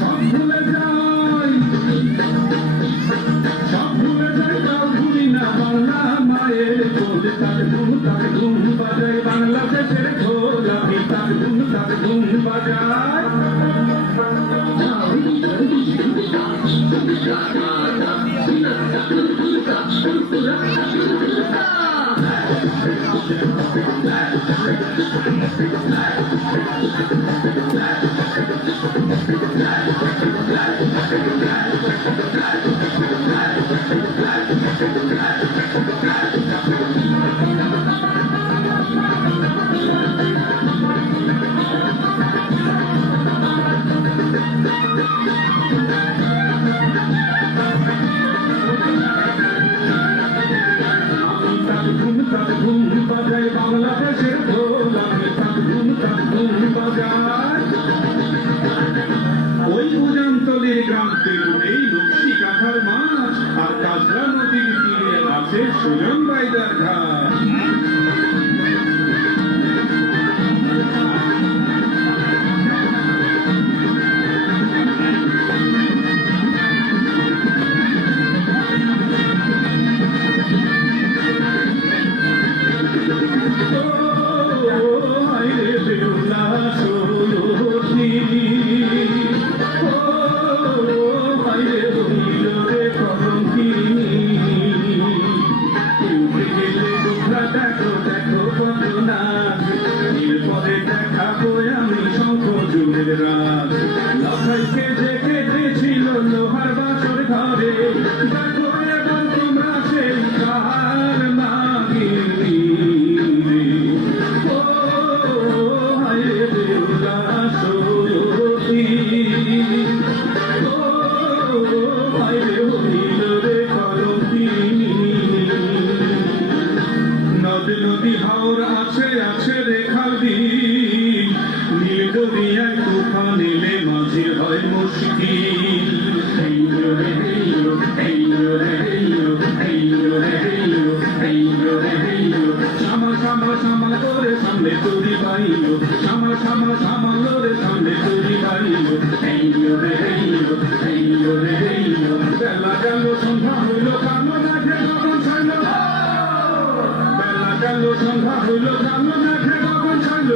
সব ভুলে যাই, সব ভুলে যাই, তাও ভুলি না বাংলা মায়ের কোলে। তার ধুম বাজায় বাংলাদেশের গোলাপি, তার ধুম বাজায়। ধুম বাজায় বাংলাদেশের গোলাপি, তার ধুম বাজায়। ওই উজানতলির গ্রাম পেরুলেই নকশি কাঁথার মাছ, আর কাজলা নদীর তীরে আছে সুজন বাইদার ঘাট। কেটেছিল লোহার বাসর ঘরে, দেখো এবার তোমরা সেই কার নাগিনী। ও হায় বেহুলা সতী, ও হায় হইল রে কলঙ্কিনী। নদ নদী হাওর আছে আছে রেখা দিন, নীল দরিয়ায় তুফান এলে মাঝির হয় মুশকিল। সামা করে সামনে তরি বাইল, সামা করে সামনে তরি বাইল। বেলা গেল সন্ধ্যা হইল, কালো মেঘে গগন ছাইল। বেলা গেল সন্ধ্যা হইল, কালো মেঘে গগন ছাইল।